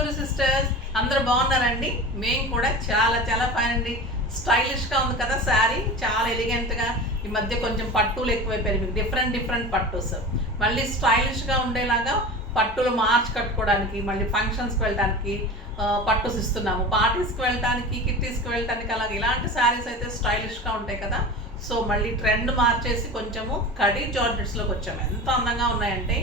పల్లెటూరు సిస్టర్స్ అందరూ బాగున్నారండి. మేము కూడా చాలా చాలా ఫైన్ అండి. స్టైలిష్గా ఉంది కదా శారీ, చాలా ఎలిగెంట్గా. ఈ మధ్య కొంచెం పట్టులు ఎక్కువైపోయాయి, మీకు డిఫరెంట్ డిఫరెంట్ పట్టుస్. మళ్ళీ స్టైలిష్గా ఉండేలాగా పట్టులు మార్చి కట్టుకోవడానికి, మళ్ళీ ఫంక్షన్స్కి వెళ్ళడానికి పట్టుస్ ఇస్తున్నాము. పార్టీస్కి వెళ్ళడానికి, కిట్టీస్కి వెళ్ళడానికి, అలాగే ఇలాంటి శారీస్ అయితే స్టైలిష్గా ఉంటాయి కదా. సో మళ్ళీ ట్రెండ్ మార్చేసి కొంచెము కడీ జార్జెట్స్లోకి వచ్చాము. ఎంత అందంగా ఉన్నాయంటే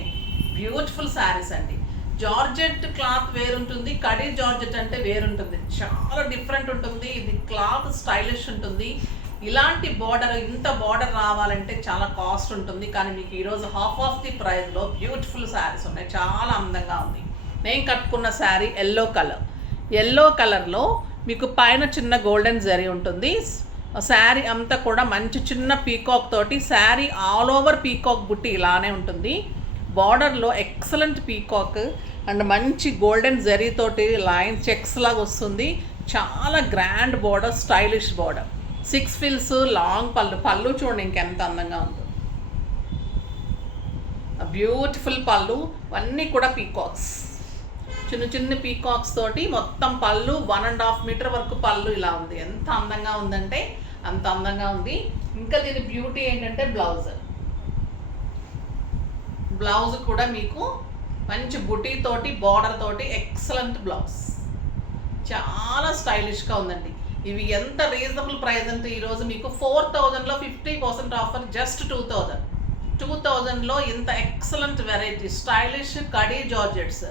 బ్యూటిఫుల్ శారీస్ అండి. జార్జెట్ క్లాత్ వేరుంటుంది, కడీ జార్జెట్ అంటే వేరుంటుంది, చాలా డిఫరెంట్ ఉంటుంది. ఇది క్లాత్ స్టైలిష్ ఉంటుంది. ఇలాంటి బార్డర్, ఇంత బార్డర్ రావాలంటే చాలా కాస్ట్ ఉంటుంది. కానీ మీకు ఈరోజు హాఫ్ ఆఫ్ ది ప్రైస్లో బ్యూటిఫుల్ శారీస్ ఉన్నాయి, చాలా అందంగా ఉంది. నేను కట్టుకున్న శారీ ఎల్లో కలర్లో మీకు పైన చిన్న గోల్డెన్ జరీ ఉంటుంది. శారీ అంతా కూడా మంచి చిన్న పీకాక్ తోటి, శారీ ఆల్ ఓవర్ పీకాక్ బుట్టి ఇలానే ఉంటుంది. బార్డర్లో ఎక్సలెంట్ పీకాక్ అండ్ మంచి గోల్డెన్ జరీ తోటి లైన్ చెక్స్ లాగా వస్తుంది. చాలా గ్రాండ్ బార్డర్, స్టైలిష్ బార్డర్. 6 ఫిల్స్ లాంగ్ పళ్ళు చూడండి ఇంకెంత అందంగా ఉందో. బ్యూటిఫుల్ పళ్ళు, అన్నీ కూడా పీకాక్స్, చిన్న చిన్న పీకాక్స్ తోటి మొత్తం పళ్ళు 1.5 మీటర్ వరకు పళ్ళు ఇలా ఉంది. ఎంత అందంగా ఉందంటే అంత అందంగా ఉంది. ఇంకా దీని బ్యూటీ ఏంటంటే బ్లౌజ్ కూడా మీకు మంచి బుటీ తోటి, బార్డర్ తోటి ఎక్సలెంట్ బ్లౌజ్, చాలా స్టైలిష్గా ఉందండి. ఇవి ఎంత రీజనబుల్ ప్రైస్ అంటే ఈరోజు మీకు 4000లో 50% ఆఫర్, జస్ట్ 2000లో ఇంత excellent variety stylish khadi georgettes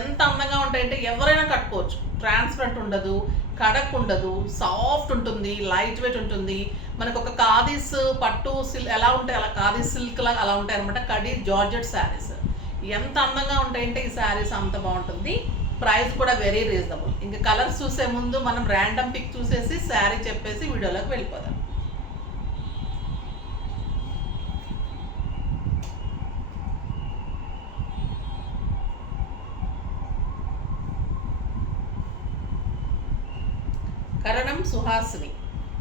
ఎంత అందంగా ఉంటాయంటే ఎవరైనా కట్టుకోవచ్చు. ట్రాన్స్పరెంట్ ఉండదు, కడక్ ఉండదు, సాఫ్ట్ ఉంటుంది, లైట్ వెయిట్ ఉంటుంది. మనకు ఒక ఖాదీస్ పట్టు ఎలా ఉంటాయి అలా ఖాదీ సిల్క్ లాగా అలా ఉంటాయి అనమాట కడీ జార్జెట్ శారీస్. ఎంత అందంగా ఉంటాయంటే ఈ శారీస్ అంత బాగుంటుంది. ప్రైస్ కూడా వెరీ రీజనబుల్. ఇంకా కలర్స్ చూసే ముందు మనం ర్యాండమ్ పిక్ చూసేసి శారీ చెప్పేసి వీడియోలోకి వెళ్ళిపోదాం. Karanam Suhasini,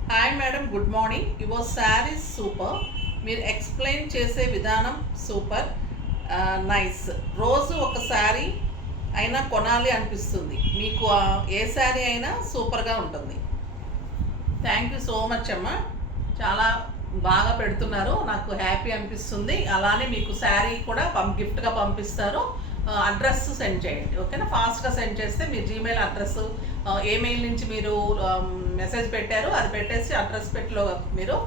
hi madam, good morning. Your saris super, మీరు ఎక్స్ప్లెయిన్ చేసే విధానం సూపర్, నైస్. రోజు ఒక శారీ అయినా కొనాలి అనిపిస్తుంది. మీకు ఏ శారీ అయినా సూపర్గా ఉంటుంది. థ్యాంక్ యూ సో మచ్ అమ్మ, చాలా బాగా పెడుతున్నారు, నాకు హ్యాపీ అనిపిస్తుంది. అలానే మీకు శారీ కూడా గిఫ్ట్గా పంపిస్తారు. అడ్రస్ సెండ్ చేయండి, ఓకేనా? ఫాస్ట్గా సెండ్ చేస్తే మీ జీమెయిల్ అడ్రస్, ఏ మెయిల్ నుంచి మీరు మెసేజ్ పెట్టారు అది పెట్టేసి అడ్రస్ పెట్టిలో మీరు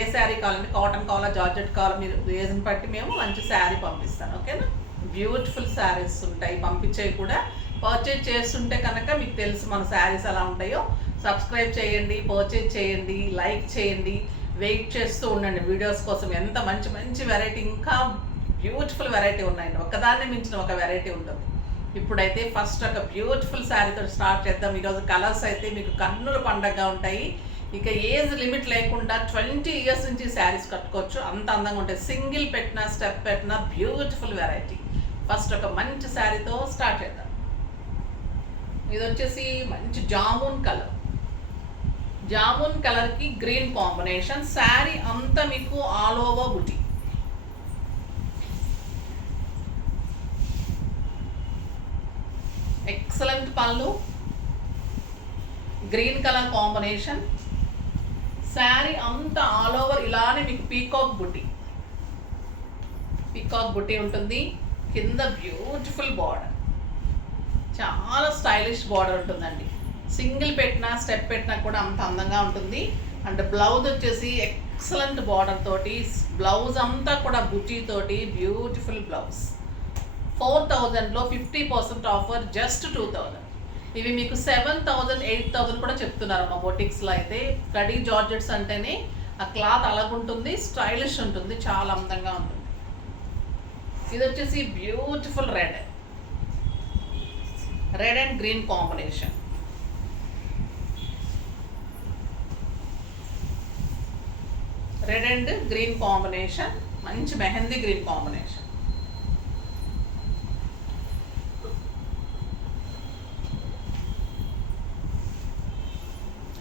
ఏ శారీ కావాలంటే కాటన్ కావాలా, జార్జెట్ కావాలా, మీరు ఏజ్ని బట్టి మేము మంచి శారీ పంపిస్తాను, ఓకేనా? బ్యూటిఫుల్ శారీస్ ఉంటాయి, పంపించేవి కూడా. పర్చేజ్ చేస్తుంటే కనుక మీకు తెలుసు మన శారీస్ ఎలా ఉంటాయో. సబ్స్క్రైబ్ చేయండి, పర్చేజ్ చేయండి, లైక్ చేయండి, వెయిట్ చేస్తూ ఉండండి వీడియోస్ కోసం. ఎంత మంచి మంచి వెరైటీ, ఇంకా బ్యూటిఫుల్ వెరైటీ ఉన్నాయండి, ఒకదాన్ని మించిన ఒక వెరైటీ ఉంటుంది. ఇప్పుడైతే ఫస్ట్ ఒక బ్యూటిఫుల్ శారీతో స్టార్ట్ చేద్దాం. ఈరోజు కలర్స్ అయితే మీకు కన్నుల పండగగా ఉంటాయి. ఇక ఏజ్ లిమిట్ లేకుండా 20 ఇయర్స్ నుంచి శారీస్ కట్టుకోవచ్చు, అంత అందంగా ఉంటాయి. సింగిల్ పెట్టినా, స్టెప్ పెట్టినా బ్యూటిఫుల్ వెరైటీ. ఫస్ట్ ఒక మంచి శారీతో స్టార్ట్ చేద్దాం. ఇది వచ్చేసి మంచి జామున్ కలర్కి గ్రీన్ కాంబినేషన్. శారీ అంతా మీకు ఆల్ ఓవర్ బుటీ, ఎక్సలెంట్ పళ్ళు, గ్రీన్ కలర్ కాంబినేషన్. శారీ అంతా ఆల్ ఓవర్ ఇలానే మీకు పీకాక్ బుట్టి ఉంటుంది. కింద బ్యూటిఫుల్ బార్డర్, చాలా స్టైలిష్ బార్డర్ ఉంటుందండి. సింగిల్ పెట్టినా, స్టెప్ పెట్టినా కూడా అంత అందంగా ఉంటుంది. అండ్ బ్లౌజ్ వచ్చేసి ఎక్సలెంట్ బార్డర్ తోటి, బ్లౌజ్ అంతా కూడా బుట్టి తోటి బ్యూటిఫుల్ బ్లౌజ్. 4000లో 50% offer, just 2000. ఇవి మీకు 7000, 8000 కూడా చెప్తున్నారు మా బొటిక్స్లో అయితే. కడీ జార్జెట్స్ అంటేనే ఆ క్లాత్ అలాగుంటుంది, స్టైలిష్ ఉంటుంది, చాలా అందంగా ఉంటుంది. ఇది వచ్చేసి beautiful red and green combination. Red and green combination, మంచి mehndi green combination.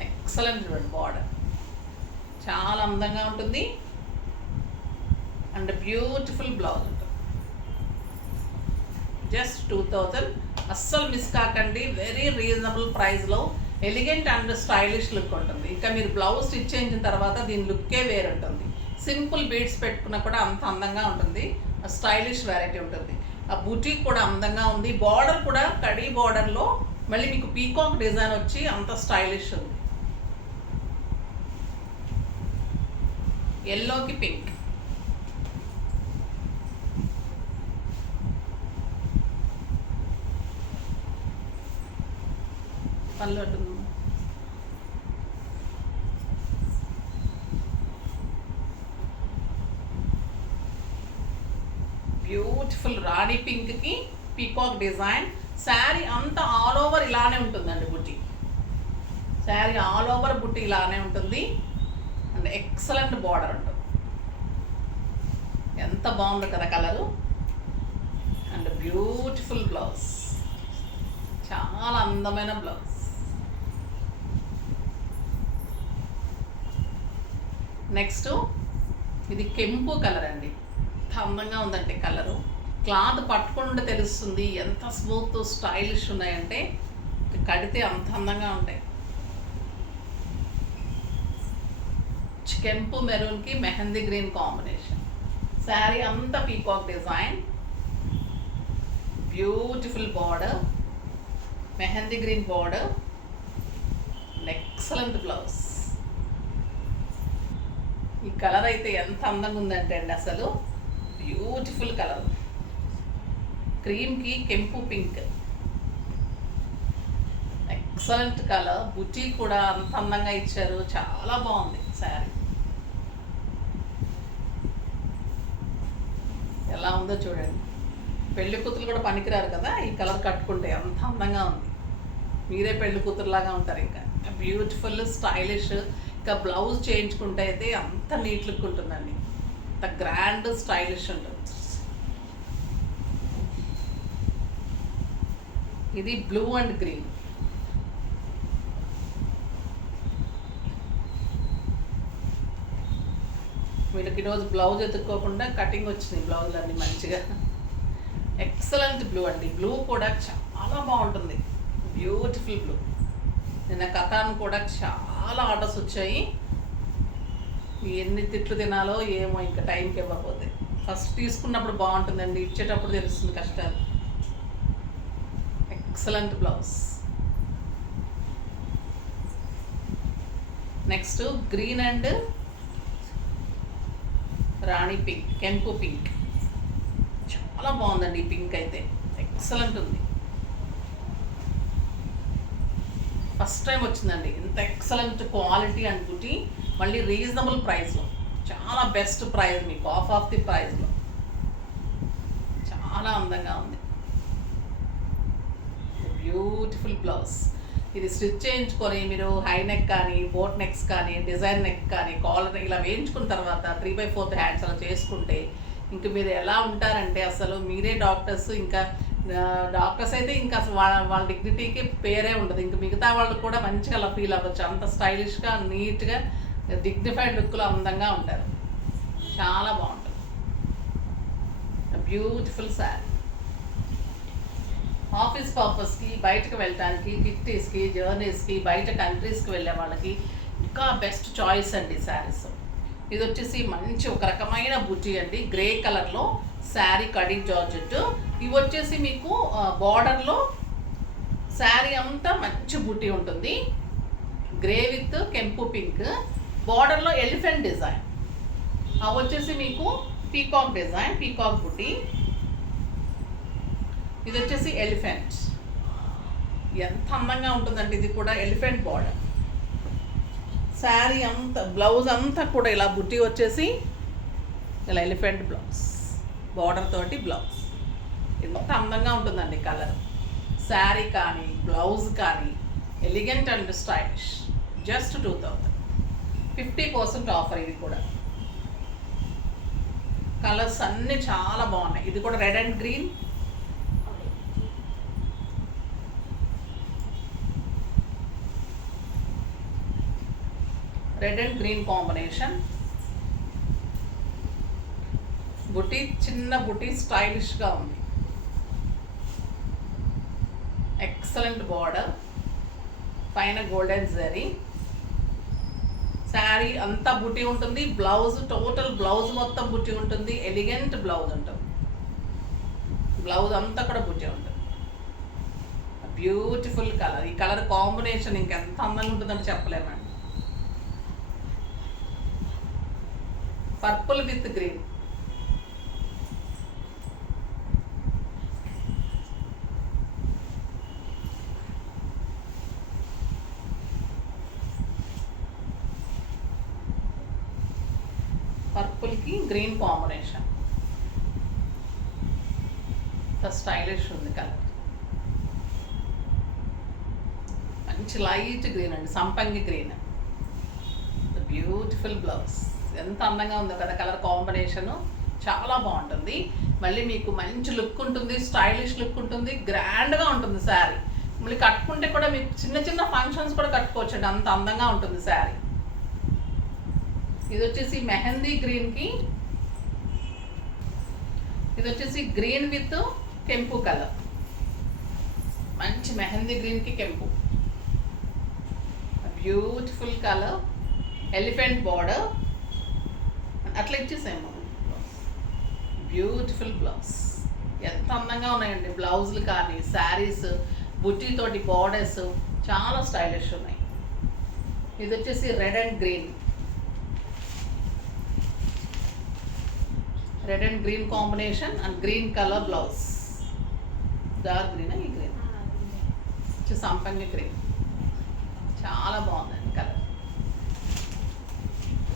Excellent border, చాలా అందంగా ఉంటుంది. అండ్ బ్యూటిఫుల్ బ్లౌజ్ ఉంటుంది. జస్ట్ 2000 అస్సలు మిస్ కాకండి. వెరీ రీజనబుల్ ప్రైస్లో ఎలిగెంట్ అండ్ స్టైలిష్ లుక్ ఉంటుంది. ఇంకా మీరు బ్లౌజ్ స్టిచ్ చేయించిన తర్వాత దీని లుక్కే వేరు ఉంటుంది. సింపుల్ బీడ్స్ పెట్టుకున్నా కూడా అంత అందంగా ఉంటుంది. స్టైలిష్ వెరైటీ ఉంటుంది. ఆ బుటీక్ కూడా అందంగా ఉంది. బార్డర్ కూడా కడీ బార్డర్లో మళ్ళీ మీకు పీకాక్ డిజైన్ వచ్చి అంత స్టైలిష్ ఉంది. ఎల్లోకి పింక్, పళ్ళు బ్యూటిఫుల్ రాణి పింక్కి పీకాక్ డిజైన్. శారీ అంతా ఆల్ ఓవర్ ఇలానే ఉంటుందండి బుట్టి. శారీ ఆల్ ఓవర్ బుట్టి ఇలానే ఉంటుంది అండ్ ఎక్సలెంట్ బార్డర్ ఉంటుంది. ఎంత బాగుంది కదా కలరు. అండ్ బ్యూటిఫుల్ బ్లౌజ్, చాలా అందమైన బ్లౌజ్. నెక్స్ట్ ఇది కెంపు కలర్ అండి. ఎంత అందంగా ఉందంటే కలరు. క్లాత్ పట్టుకుంటే తెలుస్తుంది ఎంత స్మూత్ స్టైలిష్ ఉన్నాయంటే. కడితే అంత అందంగా ఉంటాయి. కెంపు మెరూన్కి మెహందీ గ్రీన్ కాంబినేషన్. శారీ అంతా peacock design, beautiful border, mehndi green border, excellent blouse. ఈ కలర్ అయితే ఎంత అందంగా ఉందంటే అండి అసలు బ్యూటిఫుల్ కలర్. క్రీమ్కి కెంపు పింక్, ఎక్సలెంట్ కలర్. బుటీ కూడా అంత అందంగా ఇచ్చారు. చాలా బాగుంది శారీ. ఎలా ఉందో చూడండి. పెళ్లి కూతురు కూడా పనికిరారు కదా ఈ కలర్ కట్టుకుంటే. అంత అందంగా ఉంది. మీరే పెళ్లి కూతురులాగా ఉంటారు. ఇంకా బ్యూటిఫుల్ స్టైలిష్. ఇంకా బ్లౌజ్ చేయించుకుంటే అయితే అంత నీట్ లుక్ ఉంటుందండి. అంత గ్రాండ్ స్టైలిష్ ఉంటుంది. ఇది బ్లూ అండ్ గ్రీన్. వీళ్ళకి ఈరోజు బ్లౌజ్ ఎత్తుక్కోకుండా కటింగ్ వచ్చినాయి బ్లౌజులు అన్నీ మంచిగా. ఎక్సలెంట్ బ్లూ అండి. బ్లూ కూడా చాలా బాగుంటుంది. Beautiful blue. నిన్న కథాన్ కూడా చాలా ఆర్డర్స్ వచ్చాయి. ఎన్ని తిట్లు తినాలో ఏమో ఇంకా టైంకి ఇవ్వకపోతే. ఫస్ట్ తీసుకున్నప్పుడు బాగుంటుందండి, ఇచ్చేటప్పుడు తెలుస్తుంది కష్టాలు. Excellent blouse. Next green and Rani pink, కెంపు పింక్. చాలా బాగుందండి ఈ పింక్ అయితే. ఎక్సలెంట్ ఉంది. ఫస్ట్ టైం వచ్చిందండి ఇంత ఎక్సలెంట్ క్వాలిటీ అండ్ బుటీ. మళ్ళీ రీజనబుల్ ప్రైస్లో, చాలా బెస్ట్ ప్రైస్ మీకు, ఆఫ్ ది ప్రైస్లో. చాలా అందంగా ఉంది. Beautiful blouse. ఇది స్టిచ్ చేయించుకొని మీరు హై నెక్ కానీ, బోట్ నెక్స్ కానీ, డిజైన్ నెక్ కానీ, కాలర్ ఇలా వేయించుకున్న తర్వాత 3/4 హ్యాండ్స్ అలా చేసుకుంటే ఇంక మీరు ఎలా ఉంటారంటే అసలు మీరే డాక్టర్స్. ఇంకా డాక్టర్స్ అయితే ఇంకా అసలు వాళ్ళ డిగ్నిటీకి పేరే ఉండదు. ఇంకా మిగతా వాళ్ళు కూడా మంచిగా అలా ఫీల్ అవ్వచ్చు. అంత స్టైలిష్గా, నీట్గా, డిగ్నిఫైడ్ లుక్లో అందంగా ఉంటారు. చాలా బాగుంటుంది. బ్యూటిఫుల్ శారీ. ఆఫీస్ పర్పస్కి, బయటకు వెళ్ళటానికి, కిట్టీస్కి, జర్నీస్కి, బయట కంట్రీస్కి వెళ్ళే వాళ్ళకి ఇంకా బెస్ట్ చాయిస్ అండి శారీస్. ఇది వచ్చేసి మంచి ఒక రకమైన బుటీ అండి. గ్రే కలర్లో శారీ, కడీ జార్జెట్. ఇవి వచ్చేసి మీకు బార్డర్లో శారీ అంతా మంచి బుటీ ఉంటుంది. గ్రే విత్ కెంపు పింక్. బార్డర్లో ఎలిఫెంట్ డిజైన్. అవి వచ్చేసి మీకు పీకాక్ డిజైన్, పీకాక్ బుటీ. ఇది వచ్చేసి ఎలిఫెంట్. ఎంత అందంగా ఉంటుందంటే ఇది కూడా ఎలిఫెంట్ బార్డర్. శారీ అంతా, బ్లౌజ్ అంతా కూడా ఇలా బుట్టి వచ్చేసి ఇలా ఎలిఫెంట్ బ్లౌజ్, బార్డర్ తోటి బ్లౌజ్. ఎంత అందంగా ఉంటుందండి కలర్. శారీ కానీ, బ్లౌజ్ కానీ elegant and stylish. Just 2000. 50% offer. ఇది కూడా కలర్స్ అన్నీ చాలా బాగున్నాయి. ఇది కూడా red and green. Red and green combination. బుటీ చిన్న బుటీ, స్టైలిష్గా ఉంది. ఎక్సలెంట్ బార్డర్, పైన గోల్డెన్ జరీ. శారీ అంతా బుట్టి ఉంటుంది. బ్లౌజ్ టోటల్ బ్లౌజ్ మొత్తం బుట్టి ఉంటుంది. ఎలిగెంట్ బ్లౌజ్ ఉంటుంది. బ్లౌజ్ అంతా కూడా బుట్టి ఉంటుంది. Beautiful colour. ఈ కలర్ కాంబినేషన్ ఇంకెంత అందంగా ఉంటుందని చెప్పలేమండి. Purple with green. పర్పుల్కి గ్రీన్ కాంబినేషన్. స్టైలిష్ ఉంది కలర్. మంచి లైట్ గ్రీన్ అండి, సంపంగి గ్రీన్. Beautiful blouse. ఎంత అందంగా ఉందో కదా కలర్ కాంబినేషన్. చాలా బాగుంటుంది. మళ్ళీ మీకు మంచి లుక్ ఉంటుంది, స్టైలిష్ లుక్ ఉంటుంది, గ్రాండ్గా ఉంటుంది శారీ. మళ్ళీ కట్టుకుంటే కూడా మీకు చిన్న చిన్న ఫంక్షన్స్ కూడా కట్టుకోవచ్చు అండి, అంత అందంగా ఉంటుంది శారీ. ఇది వచ్చేసి మెహందీ గ్రీన్కి, ఇది వచ్చేసి గ్రీన్ విత్ కెంపు కలర్. మంచి మెహందీ గ్రీన్కి కెంపు. బ్యూటిఫుల్ కలర్, ఎలిఫెంట్ బార్డర్ అట్లా ఇచ్చేసాము. Beautiful blouse. ఎంత అందంగా ఉన్నాయండి బ్లౌజులు కానీ శారీస్, బుట్టీతోటి బార్డర్స్ చాలా స్టైలిష్ ఉన్నాయి. ఇది వచ్చేసి red and green, red and green combination and green colour blouse. Dark green, ఈ గ్రీన్ వచ్చి సంపంగి గ్రీన్. చాలా బాగుందండి కలర్.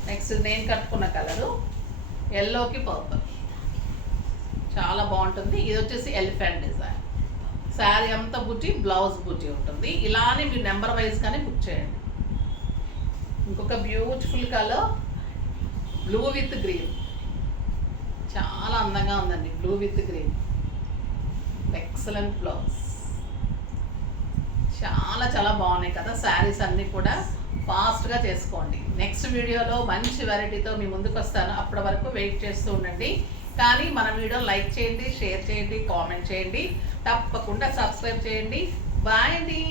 నెక్స్ట్ నేను కట్టుకున్న కలరు ఎల్లోకి పర్పుల్. చాలా బాగుంటుంది. ఇది వచ్చేసి ఎలిఫెంట్ డిజైన్. శారీ అంతా బుట్టి, బ్లౌజ్ బుట్టి ఉంటుంది. ఇలానే మీరు నెంబర్ వైజ్ కానీ బుక్ చేయండి. ఇంకొక beautiful colour blue with green. చాలా అందంగా ఉందండి blue with green. Excellent blouse. చాలా చాలా బాగున్నాయి కదా శారీస్ అన్నీ కూడా. ఫాస్ట్గా చేసుకోండి. నెక్స్ట్ వీడియోలో మంచి వెరైటీతో మీ ముందుకు వస్తాను. అప్పటి వరకు వెయిట్ చేస్తూ ఉండండి. కానీ మన వీడియో లైక్ చేయండి, షేర్ చేయండి, కామెంట్ చేయండి, తప్పకుండా సబ్స్క్రైబ్ చేయండి. బాయ్ అండి.